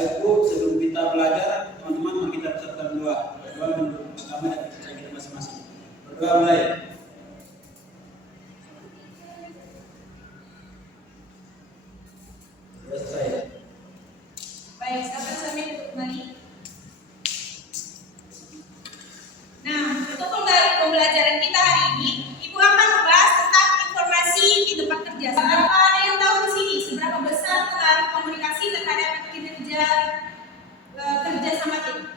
Baik Bu, sebelum kita belajar, teman-teman mari kita ucapkan doa. Berdoa menurut agama dan kepercayaan kita masing-masing. Berdoa mulai. Selesai. Baik, silakan sambil duduk kembali. Nah, untuk pembelajaran kita hari ini, Ibu akan membahas tentang informasi di tempat kerja. Apa ada yang tahu di sini seberapa besar pengaruh komunikasi terhadap kinerja kerja sama tim?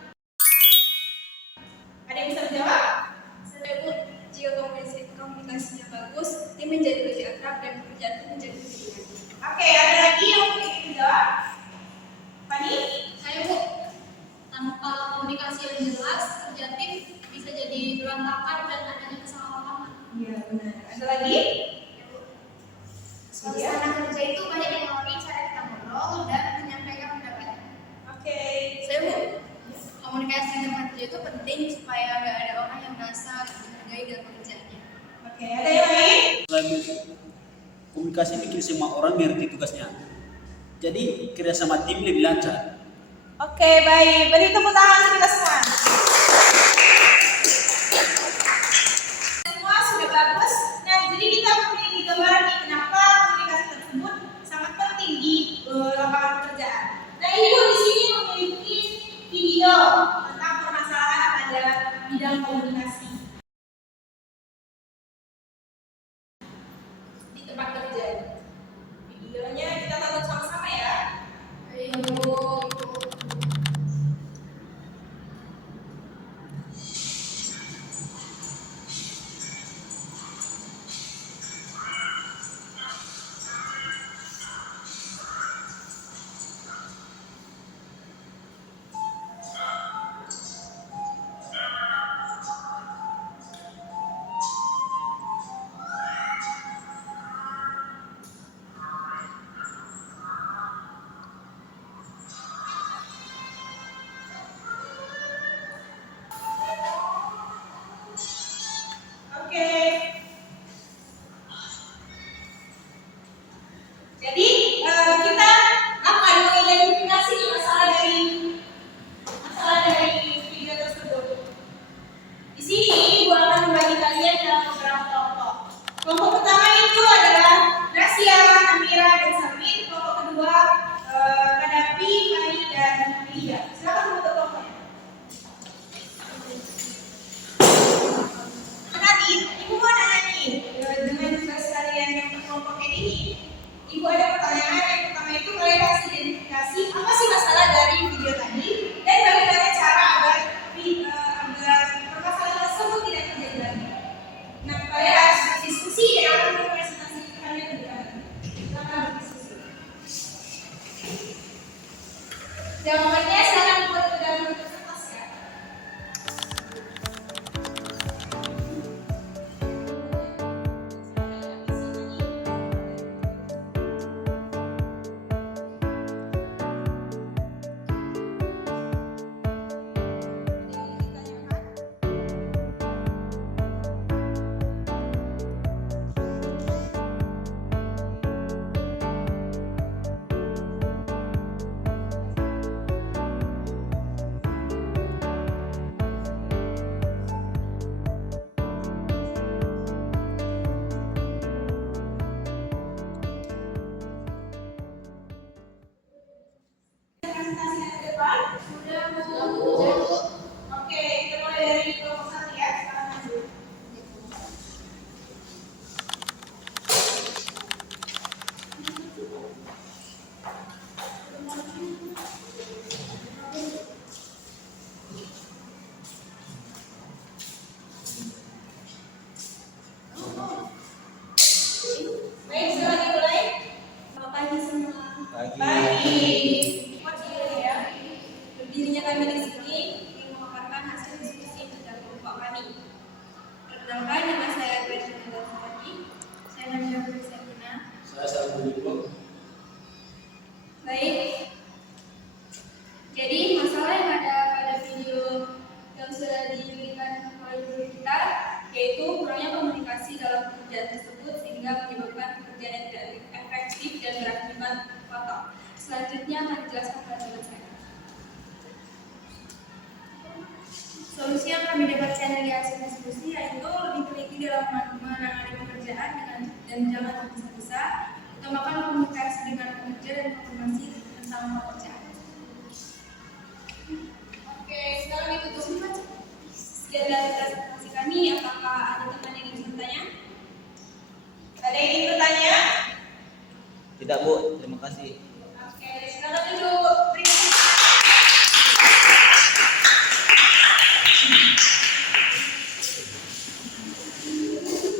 Ada yang bisa menjawab? Saya pun jika komunikasinya bagus, tim menjadi lebih akrab dan pekerjaan pun menjadi lebih ringan. Oke, ada lagi yang ingin menjawab? Fani? Saya Bu, tanpa komunikasi yang jelas, kerja tim bisa jadi berantakan dan adanya kesalahpahaman. Iya, benar. Ada lagi? Ya Bu, suasana kerja itu banyak yang mempengaruhi cara kita ngobrol dan menyampaikan pendapat. Oke. Saya Bu, komunikasi di tempat kerja itu penting supaya nggak ada orang yang merasa dihargai dalam pekerjaannya. Oke, ada yang lain? Komunikasi bikin semua orang mengerti tugasnya. Jadi kerjasama tim lebih lancar. Oke, baik. Beri tepuk tangan kita semua. Semua sudah bagus. Nah, jadi kita memiliki gambaran nih kenapa komunikasi tersebut sangat penting di lapangan pekerjaan. Nah, Ibu di sini memiliki video tentang permasalahan pada bidang komunikasi di tempat kerja. Videonya kita tonton sama-sama ya. Ayo. Oke. Jadi kita akan mengidentifikasi masalah dari video tersebut. Di sini Ibu akan membagi kalian dalam beberapa kelompok. Kelompok pertama itu adalah Nasya, Amira, dan Samin. Kelompok kedua Kadapi, Fani, dan Lydia. Silakan membentuk kelompoknya. Tadi Ibu mau nanya nih dengan tugas kalian yang kelompok ini, Ibu ada pertanyaan. Yang pertama itu kalian harus identifikasi apa sih masalah dari video tadi dan bagaimana cara agar permasalahan tersebut tidak terjadi lagi. Nah, kalian harus berdiskusi dan akan mempresentasikannya ke depan. Silakan berdiskusi. Jawabannya silakan buat ke dalam kertas ya. Presentasinya ke depan. Sudah Oke, kita mulai dari kelompok 1 ya. Sekarang maju. Baik, silakan mulai. Selamat pagi semua. Pagi. Baik. Berdirinya kami di sini kami dapatkan dari hasil diskusi yaitu lebih teliti dalam menangani pekerjaan dan jangan tergesa-gesa, utamakan komunikasi dengan pekerja dan konfirmasi tentang pekerjaan. Oke, sekarang ditutup. Sekian dari presentasi kami. Apakah ada teman yang ingin bertanya? Ada yang ingin bertanya? Tidak, Bu. Terima kasih. Oke, sekarang duduk.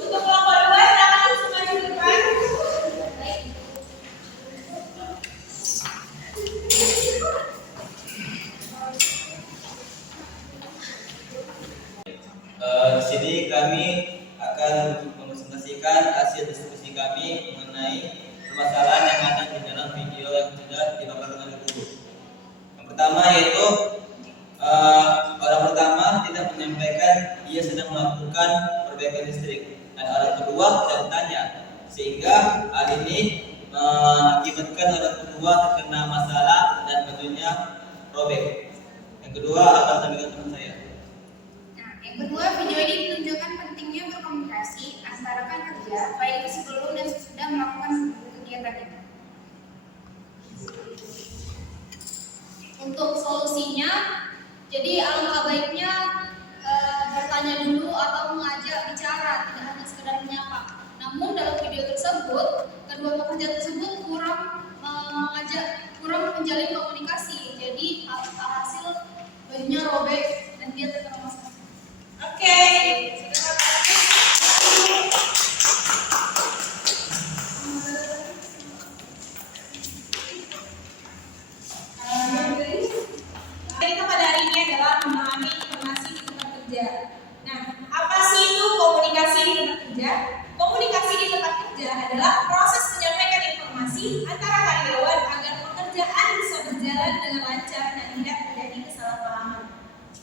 Untuk kelompok 2, silakan langsung maju ke depan. Di sini kami akan mempresentasikan hasil diskusi kami mengenai permasalahan yang ada di dalam video yang sudah dipaparkan oleh guru. Yang pertama yaitu orang pertama tidak menyampaikan ia sedang melakukan perbaikan listrik, dan orang kedua tidak bertanya, sehingga hal ini mengakibatkan orang kedua terkena masalah dan bajunya robek. Yang kedua akan sampaikan teman saya. Yang kedua, video ini menunjukkan pentingnya berkomunikasi antara rekan kerja, baik sebelum dan sesudah melakukan kegiatan ini. Untuk solusinya, jadi alangkah baiknya bertanya dulu atau mengajak bicara, tidak hanya sekedar menyapa. Namun dalam video tersebut, kedua pekerja tersebut kurang menjalin komunikasi, jadi hasil bajunya robek dan dia terkena masalah. Oke. Kita pada hari ini adalah memahami informasi di tempat kerja. Nah, apa sih itu komunikasi di tempat kerja? Komunikasi di tempat kerja adalah proses menyampaikan informasi antara karyawan agar pekerjaan bisa berjalan dengan lancar dan tidak terjadi kesalahpahaman.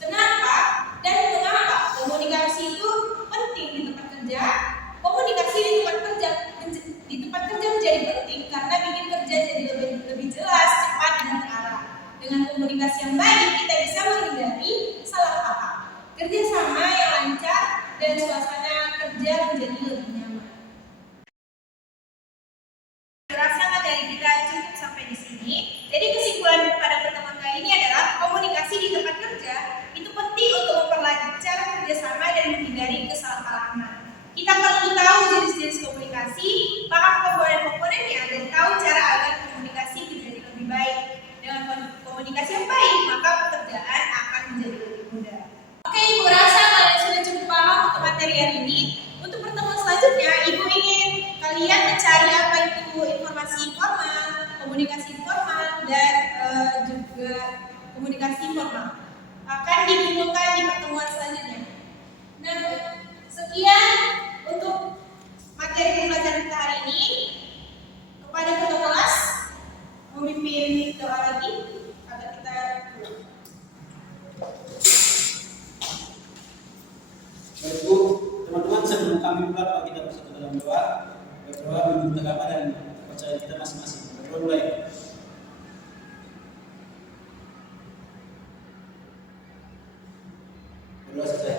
Kenapa dan mengapa komunikasi itu penting di tempat kerja? Komunikasi di tempat kerja menjadi penting karena bikin kerja jadi lebih jelas, cepat dan terarah. Dengan komunikasi yang baik, kita bisa menghindari salah paham, kerjasama yang lancar, dan suasana kerja menjadi lebih nyaman. Rasa materi kita cukup sampai di sini. Jadi kesimpulan pada pertemuan kali ini adalah komunikasi di tempat kerja itu penting untuk memperlancar kerjasama dan menghindari kesalahpahaman. Kita perlu tahu jenis-jenis komunikasi, paham komponen-komponennya, dan tahu cara agar komunikasi menjadi lebih baik. Dengan komunikasi yang baik, maka pekerjaan akan menjadi lebih mudah. Oke, Ibu rasa kalian sudah cukup paham untuk materi hari ini. Untuk pertemuan selanjutnya, Ibu ingin kalian mencari apa itu informasi informal, komunikasi informal, dan juga komunikasi formal. Akan dikumpulkan di pertemuan selanjutnya. Nah, sekian untuk materi pembelajaran kita hari ini. Kepada ketua kelas, memimpin doa lagi agar kita pulang. Baik Bu, teman-teman sebelum kami pulang kita bersatu dalam doa. Berdoa menurut agama dan kepercayaan kita masing-masing. Berdoa mulai. Berdoa saja.